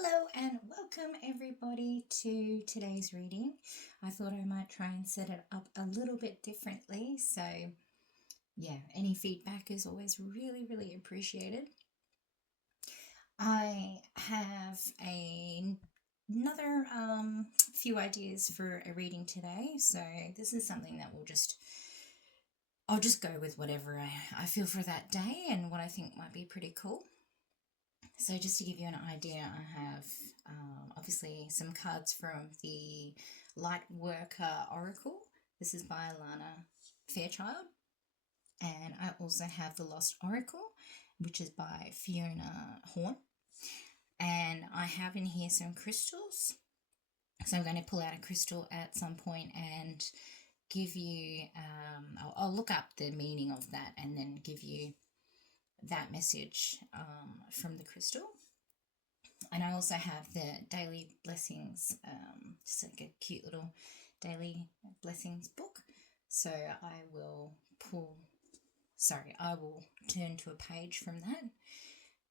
Hello and welcome everybody to today's reading. I thought I might try and set it up a little bit differently. So yeah, any feedback is always really appreciated. I have another few ideas for a reading today. So this is something that I'll just go with whatever I feel for that day and what I think might be pretty cool. So just to give you an idea, I have obviously some cards from the Light Worker Oracle. This is by Lana Fairchild. And I also have the Lost Oracle, which is by Fiona Horn. And I have in here some crystals. So I'm going to pull out a crystal at some point and give you, I'll look up the meaning of that and then give you that message from the crystal. And I also have the daily blessings, just like a cute little daily blessings book. So I will turn to a page from that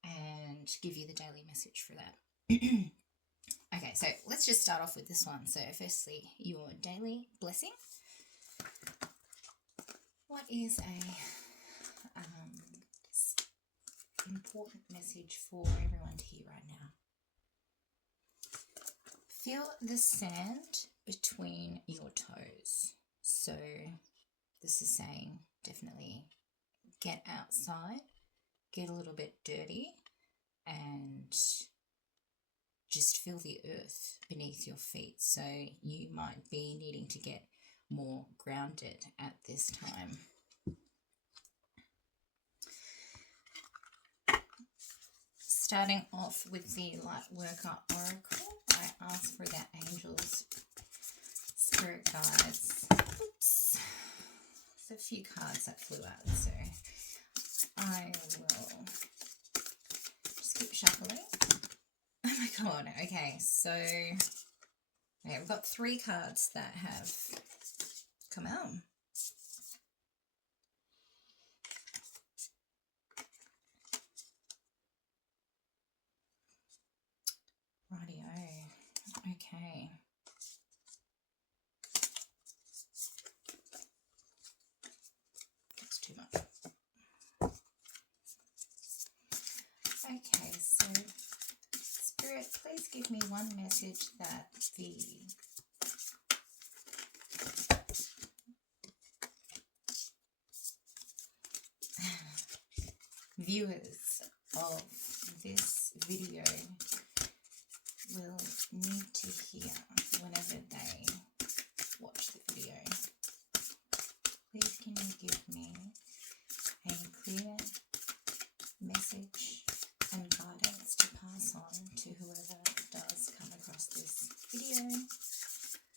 and give you the daily message for that. Okay, so let's just start off with this one. So firstly, your daily blessing. What is a important message for everyone to hear right now? Feel the sand between your toes. So this is saying definitely get outside, get a little bit dirty, and just feel the earth beneath your feet. So you might be needing to get more grounded at this time. Starting off with the Light Worker Oracle, I ask for their angels, spirit guides. Oops, there's a few cards that flew out, so I will just keep shuffling. Oh my god, okay, so we've got 3 cards that have come out. Rightio, okay. That's too much. Okay, so Spirit, please give me one message that the viewers of this video will need to hear whenever they watch the video. Please can you give me a clear message and guidance to pass on to whoever does come across this video.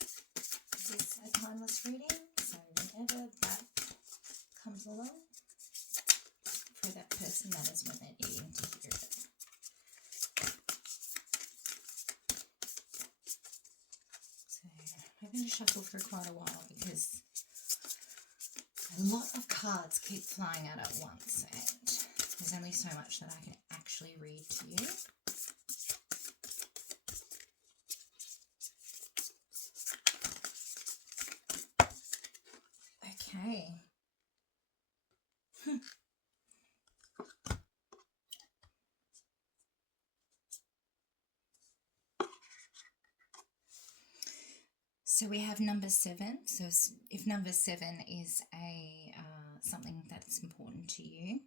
This is a timeless reading, so whenever that comes along, for that person, that is when they're needing to hear it. So I'm going to shuffle for quite a while because a lot of cards keep flying out at once and there's only so much that I can actually read to you. Okay. So we have number 7. So if number 7 is a something that's important to you,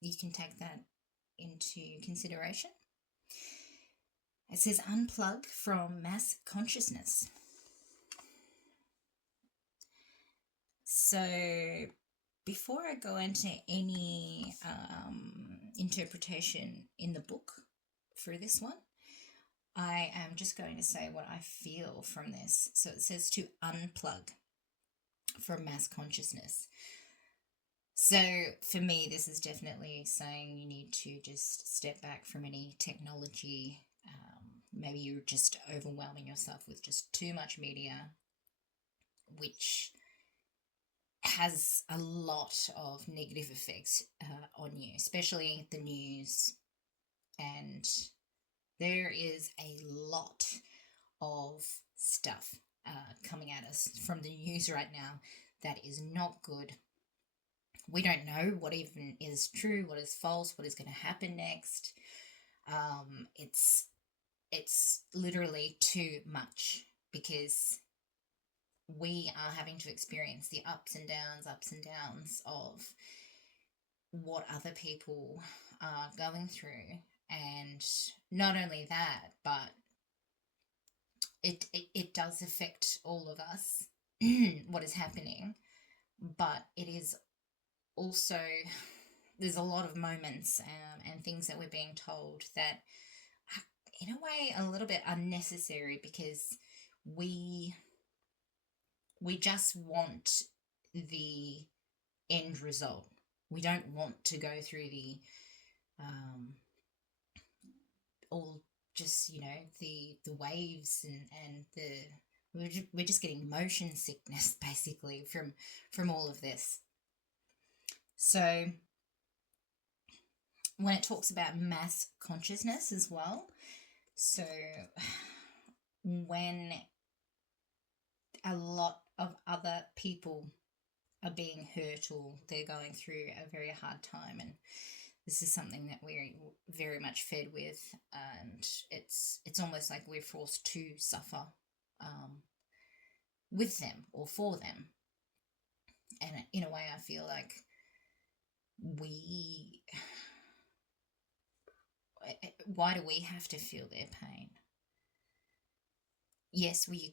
you can take that into consideration. It says unplug from Mass Consciousness. So before I go into any interpretation in the book for this one, I am just going to say what I feel from this. So it says to unplug from Mass Consciousness. So for me, this is definitely saying you need to just step back from any technology. Maybe you're just overwhelming yourself with just too much media, which has a lot of negative effects on you, especially the news and there is a lot of stuff coming at us from the news right now that is not good. We don't know what even is true, what is false, what is going to happen next. It's literally too much, because we are having to experience the ups and downs of what other people are going through. And not only that, but it does affect all of us, what is happening. But it is also, there's a lot of moments and things that we're being told that are, in a way, a little bit unnecessary, because we just want the end result. We don't want to go through the all just, the waves and we're just getting motion sickness basically from all of this. So when it talks about mass consciousness as well, so when a lot of other people are being hurt, or they're going through a very hard time, and this is something that we're very much fed with, and it's almost like we're forced to suffer with them or for them. And in a way, I feel like why do we have to feel their pain? Yes, you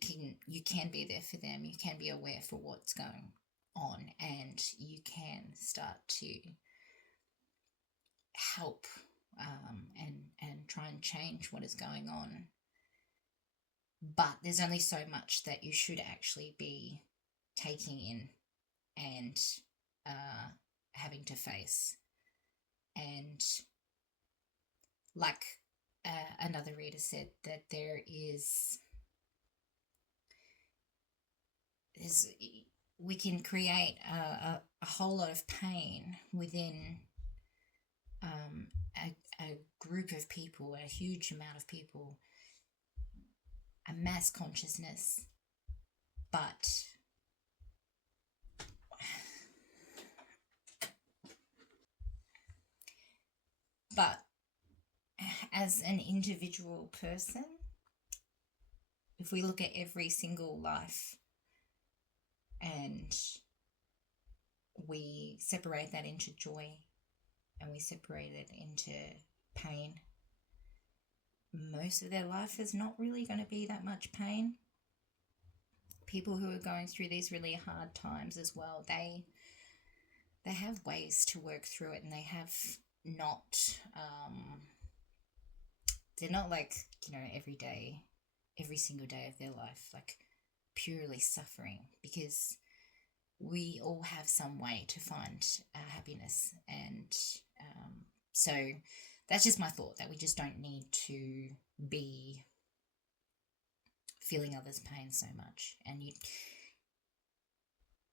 can be there for them. You can be aware for what's going on, and you can start to help and try and change what is going on. But there's only so much that you should actually be taking in and having to face. And like another reader said, that we can create a whole lot of pain within a group of people, a huge amount of people, a mass consciousness, but as an individual person, if we look at every single life and we separate that into joy and we separate it into pain, most of their life is not really going to be that much pain. People who are going through these really hard times as well, they have ways to work through it, and they have not they're not like, every single day of their life, like purely suffering, because we all have some way to find happiness. And so that's just my thought, that we just don't need to be feeling others' pain so much.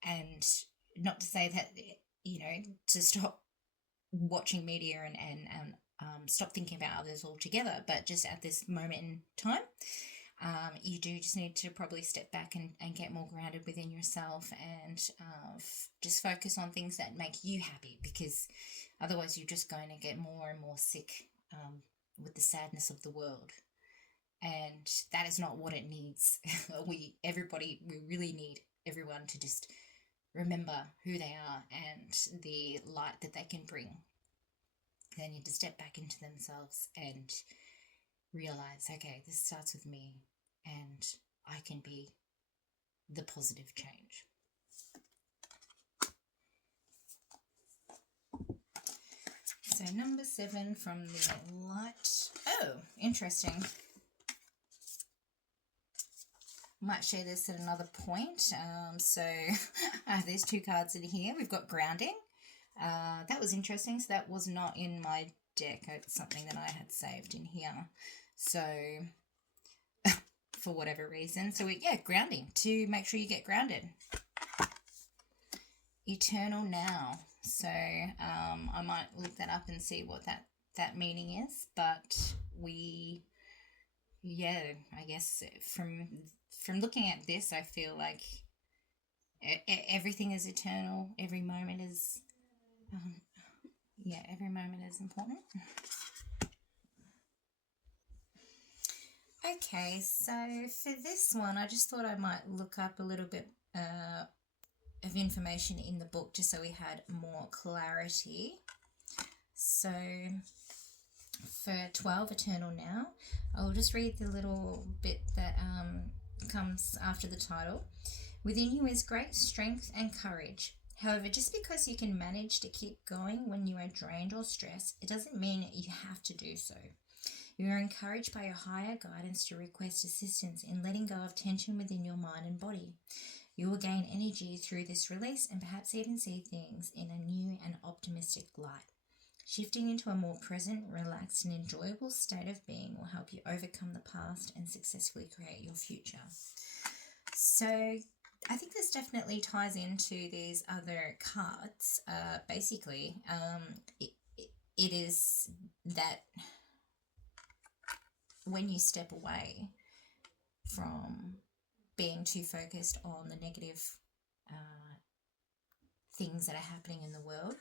And not to say that, to stop watching media and stop thinking about others altogether, but just at this moment in time, you do just need to probably step back and get more grounded within yourself, and just focus on things that make you happy, because otherwise you're just going to get more and more sick with the sadness of the world. And that is not what it needs. We really need everyone to just remember who they are and the light that they can bring. They need to step back into themselves and realize, okay, this starts with me, and I can be the positive change. So number 7 from the light. Oh, interesting. Might share this at another point. So there's 2 cards in here. We've got grounding. That was interesting. So that was not in my deck. It's something that I had saved in here. So for whatever reason. So grounding, to make sure you get grounded. Eternal now. So I might look that up and see what that that meaning is, but yeah, I guess from looking at this, I feel like everything is eternal. Every moment is, um, yeah, every moment is important. Okay, so for this one, I just thought I might look up a little bit of information in the book just so we had more clarity. So for 12 Eternal Now, I'll just read the little bit that comes after the title. Within you is great strength and courage. However, just because you can manage to keep going when you are drained or stressed, it doesn't mean you have to do so. You are encouraged by your higher guidance to request assistance in letting go of tension within your mind and body. You will gain energy through this release and perhaps even see things in a new and optimistic light. Shifting into a more present, relaxed, and enjoyable state of being will help you overcome the past and successfully create your future. So I think this definitely ties into these other cards. Basically, it is that when you step away from being too focused on the negative things that are happening in the world,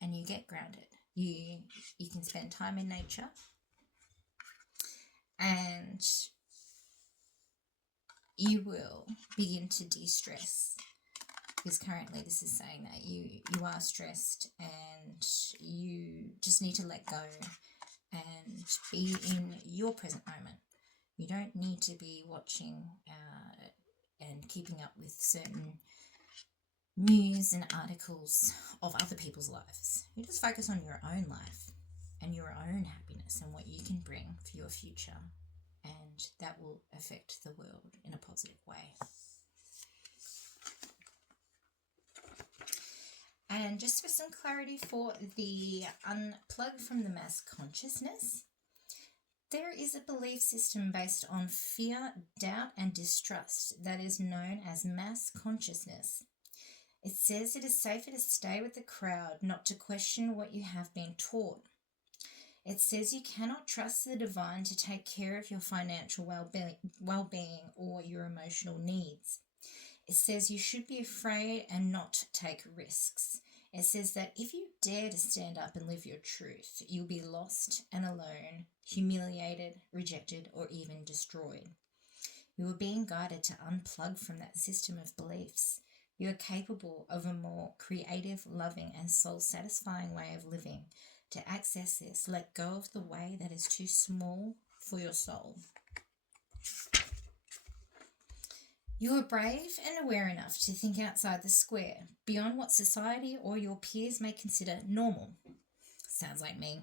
and you get grounded, you can spend time in nature, and you will begin to de-stress, because currently this is saying that you are stressed and you just need to let go and be in your present moment. You don't need to be watching and keeping up with certain news and articles of other people's lives. You just focus on your own life and your own happiness and what you can bring for your future, and that will affect the world in a positive way. And just for some clarity for the unplug from the mass consciousness, there is a belief system based on fear, doubt, and distrust that is known as mass consciousness. It says it is safer to stay with the crowd, not to question what you have been taught. It says you cannot trust the divine to take care of your financial well-being or your emotional needs. It says you should be afraid and not take risks. It says that if you dare to stand up and live your truth, you'll be lost and alone, humiliated, rejected, or even destroyed. You are being guided to unplug from that system of beliefs. You are capable of a more creative, loving, and soul-satisfying way of living. To access this, let go of the way that is too small for your soul. You are brave and aware enough to think outside the square, beyond what society or your peers may consider normal. Sounds like me.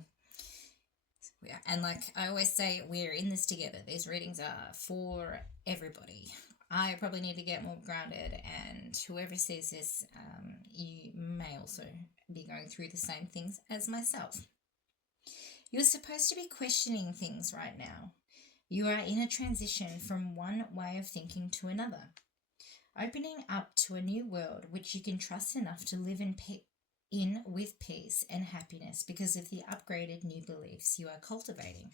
And like I always say, we're in this together. These readings are for everybody. I probably need to get more grounded, and whoever sees this, you may also be going through the same things as myself. You're supposed to be questioning things right now. You are in a transition from one way of thinking to another, opening up to a new world which you can trust enough to live in with peace and happiness because of the upgraded new beliefs you are cultivating.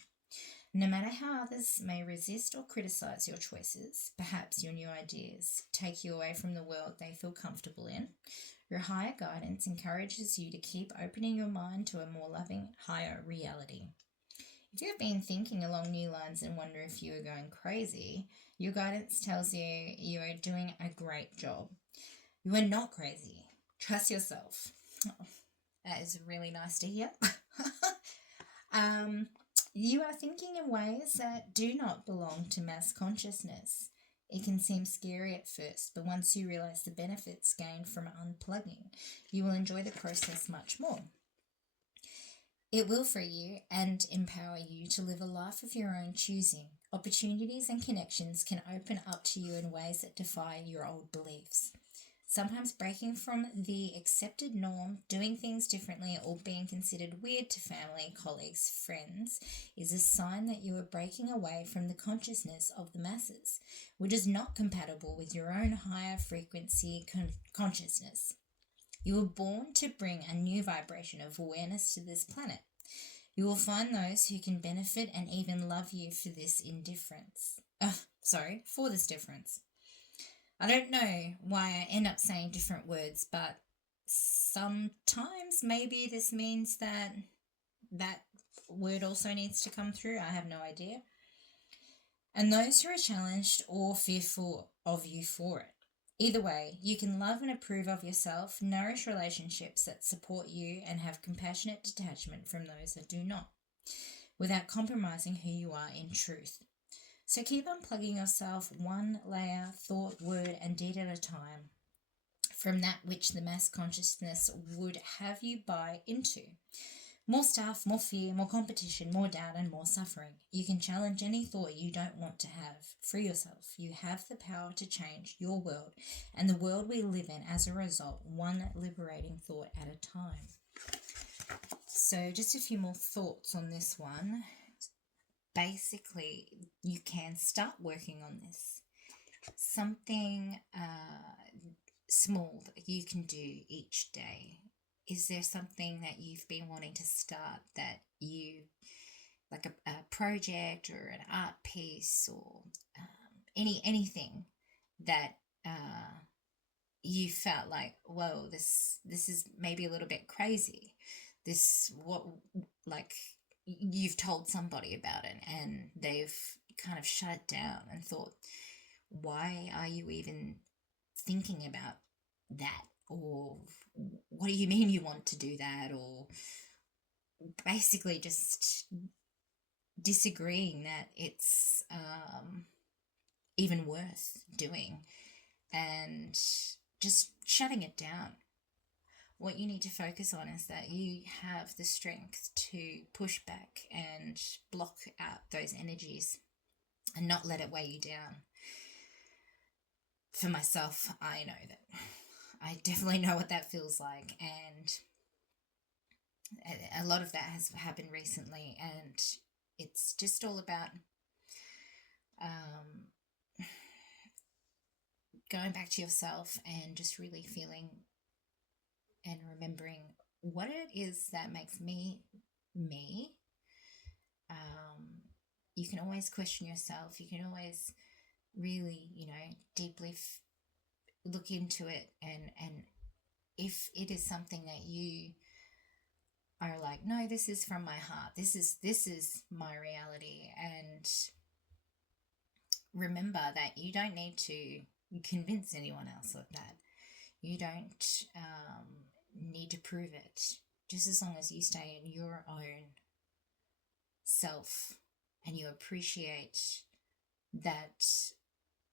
No matter how others may resist or criticize your choices, perhaps your new ideas take you away from the world they feel comfortable in, your higher guidance encourages you to keep opening your mind to a more loving, higher reality. If you have been thinking along new lines and wonder if you are going crazy, your guidance tells you you are doing a great job. You are not crazy. Trust yourself. Oh, that is really nice to hear. You are thinking in ways that do not belong to mass consciousness. It can seem scary at first, but once you realize the benefits gained from unplugging, you will enjoy the process much more. It will free you and empower you to live a life of your own choosing. Opportunities and connections can open up to you in ways that defy your old beliefs. Sometimes breaking from the accepted norm, doing things differently, or being considered weird to family, colleagues, friends, is a sign that you are breaking away from the consciousness of the masses, which is not compatible with your own higher frequency consciousness. You were born to bring a new vibration of awareness to this planet. You will find those who can benefit and even love you for this indifference. For this difference. I don't know why I end up saying different words, but sometimes maybe this means that that word also needs to come through. I have no idea. And those who are challenged or fearful of you for it. Either way, you can love and approve of yourself, nourish relationships that support you, and have compassionate detachment from those that do not, without compromising who you are in truth. So keep unplugging yourself one layer, thought, word, and deed at a time from that which the mass consciousness would have you buy into. More stuff, more fear, more competition, more doubt, and more suffering. You can challenge any thought you don't want to have. Free yourself. You have the power to change your world and the world we live in as a result, one liberating thought at a time. So just a few more thoughts on this one. Basically, you can start working on this. Something small that you can do each day. Is there something that you've been wanting to start that you, like a project or an art piece or anything that you felt like, whoa, this is maybe a little bit crazy. You've told somebody about it and they've kind of shut it down and thought, why are you even thinking about that? Or what do you mean you want to do that? Or basically just disagreeing that it's even worth doing and just shutting it down. What you need to focus on is that you have the strength to push back and block out those energies and not let it weigh you down. For myself, I know that. I definitely know what that feels like, and a lot of that has happened recently, and it's just all about going back to yourself and just really feeling and remembering what it is that makes me me. You can always question yourself. You can always really, deeply look into it, and if it is something that you are like, no, this is from my heart, this is my reality, and remember that you don't need to convince anyone else of that. You don't need to prove it. Just as long as you stay in your own self and you appreciate that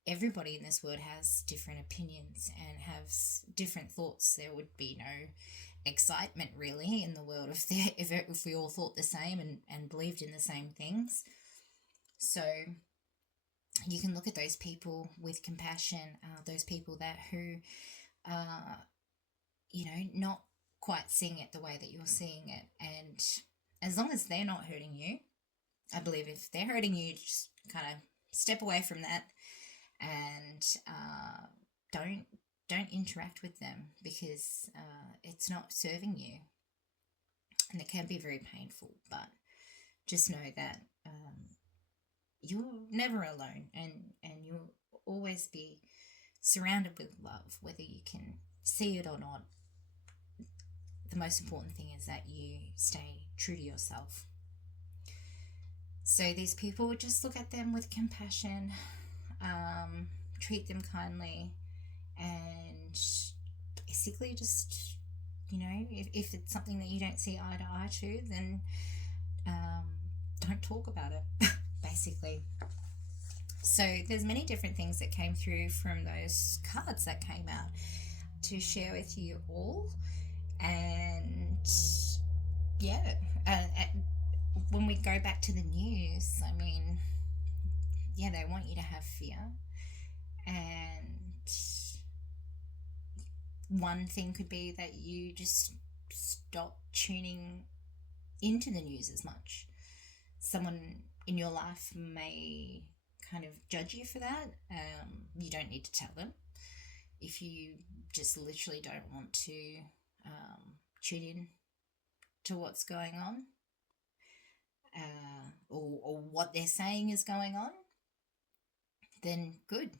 everybody in this world has different opinions and has different thoughts. There would be no excitement really in the world if we all thought the same and believed in the same things. So you can look at those people with compassion, those people who not quite seeing it the way that you're seeing it, and as long as they're not hurting you, I believe if they're hurting you, just kind of step away from that and don't interact with them, because it's not serving you, and it can be very painful. But just know that you're never alone, and you'll always be surrounded with love, whether you can see it or not. The most important thing is that you stay true to yourself. So these people, just look at them with compassion, treat them kindly, and basically just, if it's something that you don't see eye to eye to, then don't talk about it, basically. So there's many different things that came through from those cards that came out to share with you all. And yeah, when we go back to the news, I mean, yeah, they want you to have fear. And one thing could be that you just stop tuning into the news as much. Someone in your life may kind of judge you for that. You don't need to tell them. If you just literally don't want to tune in to what's going on, what they're saying is going on, then good.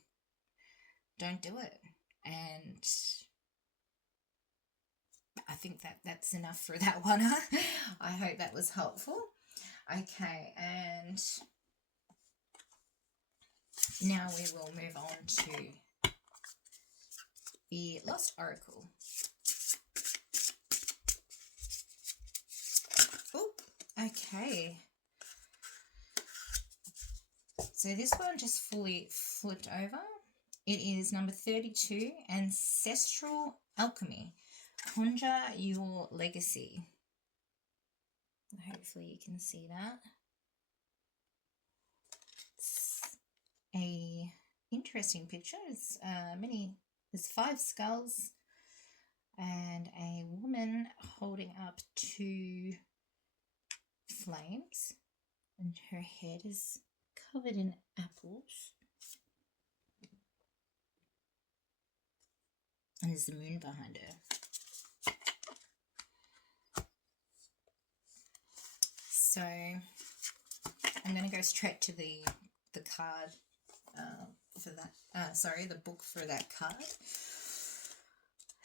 Don't do it. And I think that's enough for that one. I hope that was helpful. Okay, and now we will move on to the Lost Oracle. Oh, okay. So this one just fully flipped over. It is number 32, Ancestral Alchemy. Conjure your legacy. Hopefully you can see that. It's a interesting picture. It's there's 5 skulls and a woman holding up 2 flames, and her head is covered in apples. And there's the moon behind her. So I'm going to go straight to the card for that. The book for that card.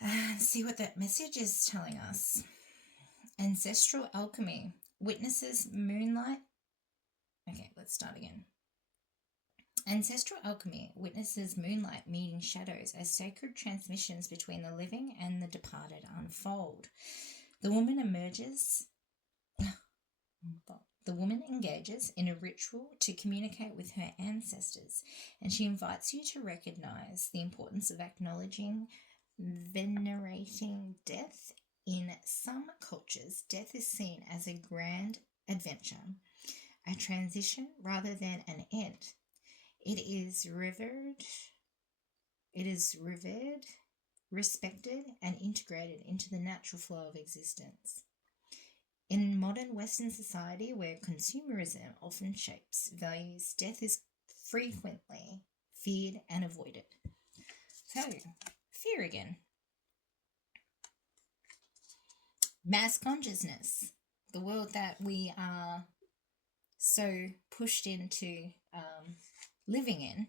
And see what that message is telling us. Ancestral Alchemy witnesses moonlight. Okay, let's start again. Ancestral Alchemy witnesses moonlight meeting shadows as sacred transmissions between the living and the departed unfold. The woman engages in a ritual to communicate with her ancestors, and she invites you to recognize the importance of acknowledging, venerating death. In some cultures, death is seen as a grand adventure, a transition rather than an end. It is revered, respected, and integrated into the natural flow of existence. In modern Western society, where consumerism often shapes values, death is frequently feared and avoided. So, fear again. Mass consciousness, the world that we are so pushed into living in,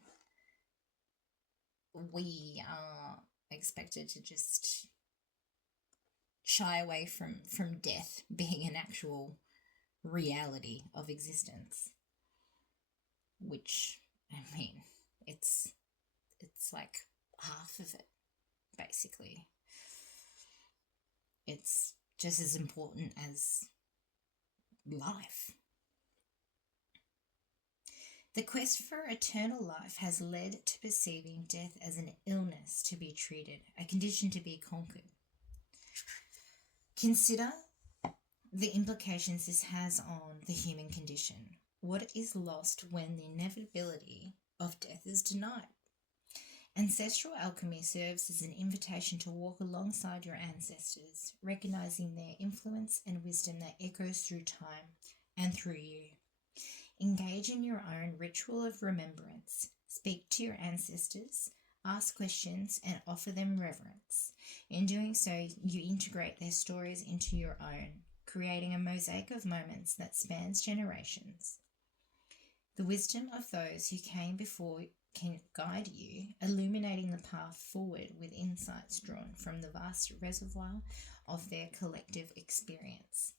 we are expected to just shy away from death being an actual reality of existence, which, I mean, it's like half of it, basically. It's just as important as life. The quest for eternal life has led to perceiving death as an illness to be treated, a condition to be conquered. Consider the implications this has on the human condition. What is lost when the inevitability of death is denied? Ancestral alchemy serves as an invitation to walk alongside your ancestors, recognizing their influence and wisdom that echoes through time and through you. Engage in your own ritual of remembrance. Speak to your ancestors, ask questions, and offer them reverence. In doing so, you integrate their stories into your own, creating a mosaic of moments that spans generations. The wisdom of those who came before can guide you, illuminating the path forward with insights drawn from the vast reservoir of their collective experience.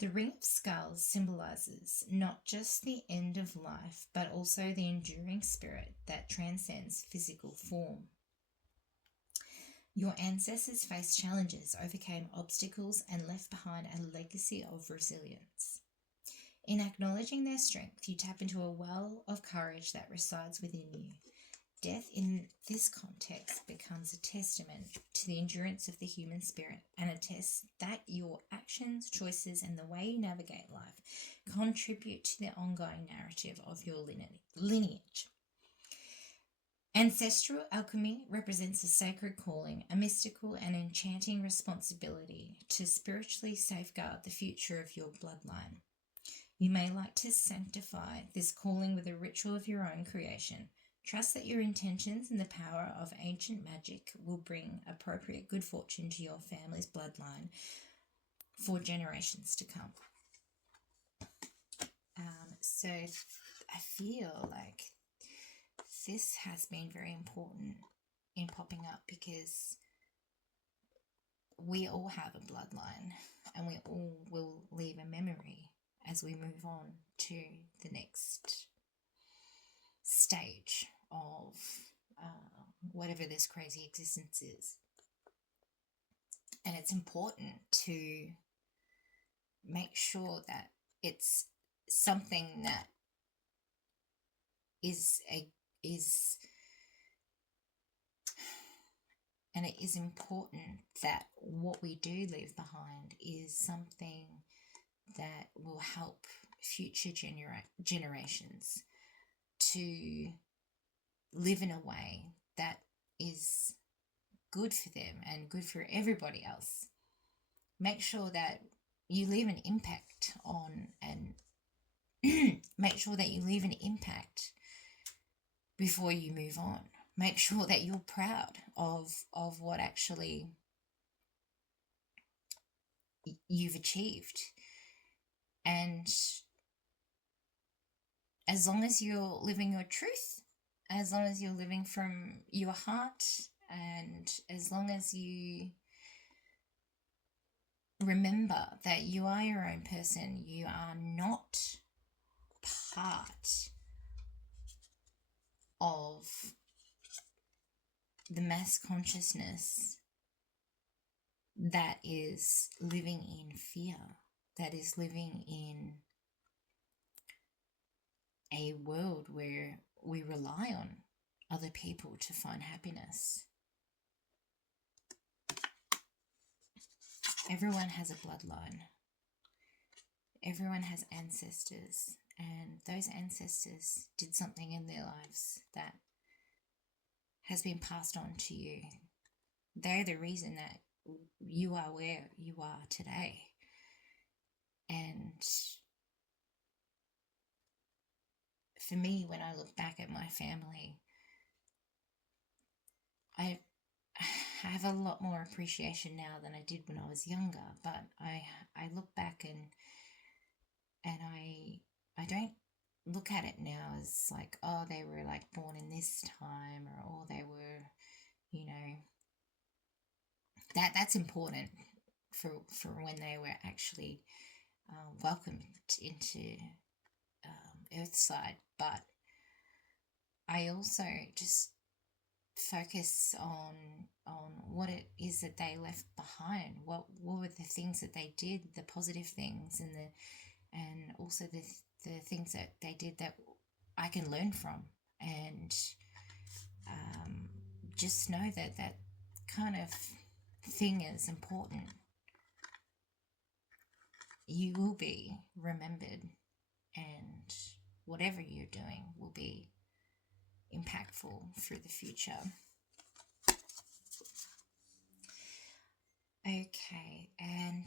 The Ring of Skulls symbolizes not just the end of life, but also the enduring spirit that transcends physical form. Your ancestors faced challenges, overcame obstacles, and left behind a legacy of resilience. In acknowledging their strength, you tap into a well of courage that resides within you. Death in this context becomes a testament to the endurance of the human spirit and attests that your actions, choices, and the way you navigate life contribute to the ongoing narrative of your lineage. Ancestral alchemy represents a sacred calling, a mystical and enchanting responsibility to spiritually safeguard the future of your bloodline. You may like to sanctify this calling with a ritual of your own creation. Trust that your intentions and the power of ancient magic will bring appropriate good fortune to your family's bloodline for generations to come. So I feel like this has been very important in popping up because we all have a bloodline and we all will leave a memory as we move on to the next stage of whatever this crazy existence is. And it's important to make sure that it's something that is and it is important that what we do leave behind is something that will help future generations to live in a way that is good for them and good for everybody else. Make sure that you leave an impact on and make sure that you leave an impact before you move on. Make sure that you're proud of what actually you've achieved. And as long as you're living your truth, as long as you're living from your heart, and as long as you remember that you are your own person, you are not part of the mass consciousness that is living in fear, that is living in a world where we rely on other people to find happiness. Everyone has a bloodline. Everyone has ancestors, and those ancestors did something in their lives that has been passed on to you. They're the reason that you are where you are today. And for me, when I look back at my family, I have a lot more appreciation now than I did when I was younger, but I look back and I don't look at it now as like, oh, they were like born in this time, or oh, they were, you know, that's important for when they were actually welcomed into Earthside. But I also just focus on what it is that they left behind. What were the things that they did, the positive things, and also the things that they did that I can learn from, and just know that kind of thing is important. You will be remembered, and whatever you're doing will be impactful for the future. Okay, and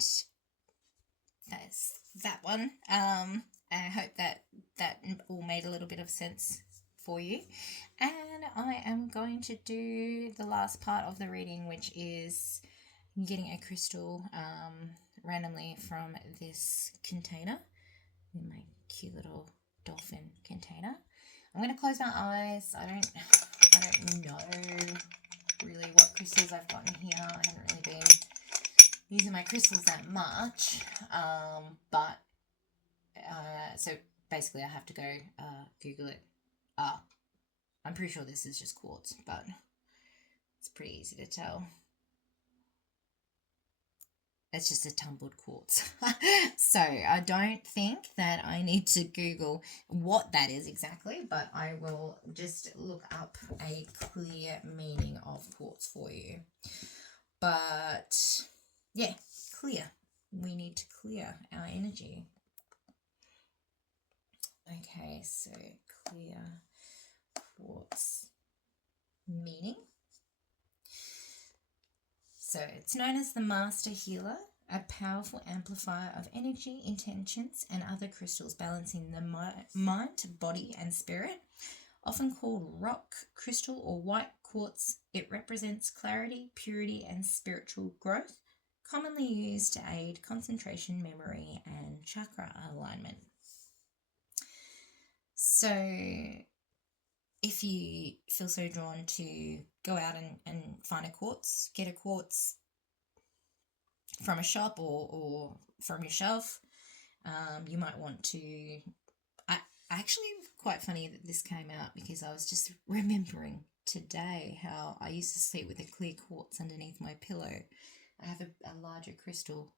that's that one. I hope that all made a little bit of sense for you. And I am going to do the last part of the reading, which is getting a crystal randomly from this container, in my cute little dolphin container. I'm going to close my eyes. I don't know really what crystals I've got in here. I haven't really been using my crystals that much, but so basically I have to go Google it. I'm pretty sure this is just quartz, but it's pretty easy to tell. It's just a tumbled quartz. So I don't think that I need to Google what that is exactly, but I will just look up a clear meaning of quartz for you. But yeah, clear. We need to clear our energy. Okay, so clear quartz meaning. So it's known as the Master Healer, a powerful amplifier of energy, intentions, and other crystals, balancing the mind, body, and spirit. Often called rock, crystal, or white quartz, it represents clarity, purity, and spiritual growth, commonly used to aid concentration, memory, and chakra alignment. So if you feel so drawn to go out and find a quartz, get a quartz from a shop or from your shelf. You might want to. I actually quite funny that this came out because I was just remembering today how I used to sleep with a clear quartz underneath my pillow. I have a larger crystal,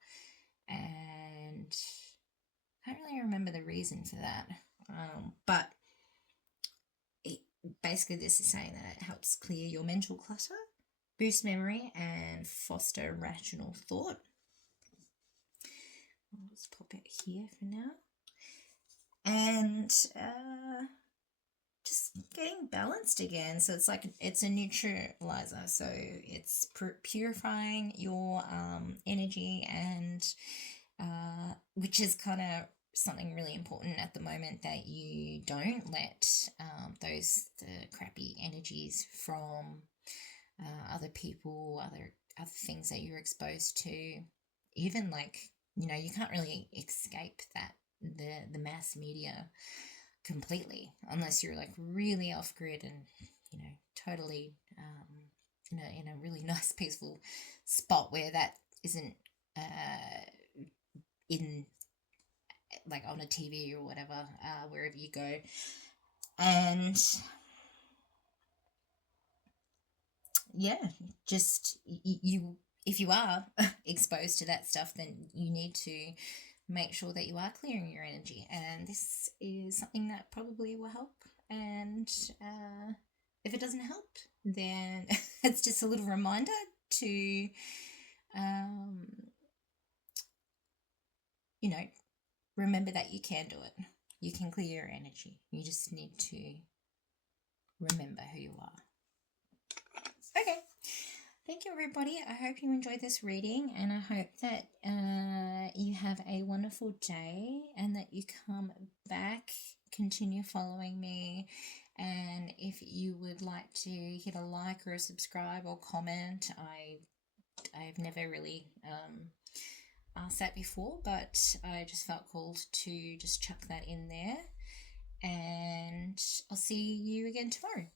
and I don't really remember the reason for that. But basically, this is saying that it helps clear your mental clutter, boost memory, and foster rational thought. I'll just pop it here for now. And just getting balanced again. So it's like it's a neutralizer. So it's purifying your energy, and which is kind of something really important at the moment, that you don't let the crappy energies from other people, other things that you're exposed to, even like, you know, you can't really escape that the mass media completely unless you're like really off grid and, you know, totally in a really nice peaceful spot where that isn't in like on a TV or whatever, wherever you go. And yeah, just you if you are exposed to that stuff, then you need to make sure that you are clearing your energy, and this is something that probably will help. And if it doesn't help, then it's just a little reminder to you know, remember that you can do it. You can clear your energy. You just need to remember who you are. Okay. Thank you, everybody. I hope you enjoyed this reading, and I hope that you have a wonderful day and that you come back, continue following me. And if you would like to hit a like or a subscribe or comment, I've never really asked that before, but I just felt called to just chuck that in there. And I'll see you again tomorrow.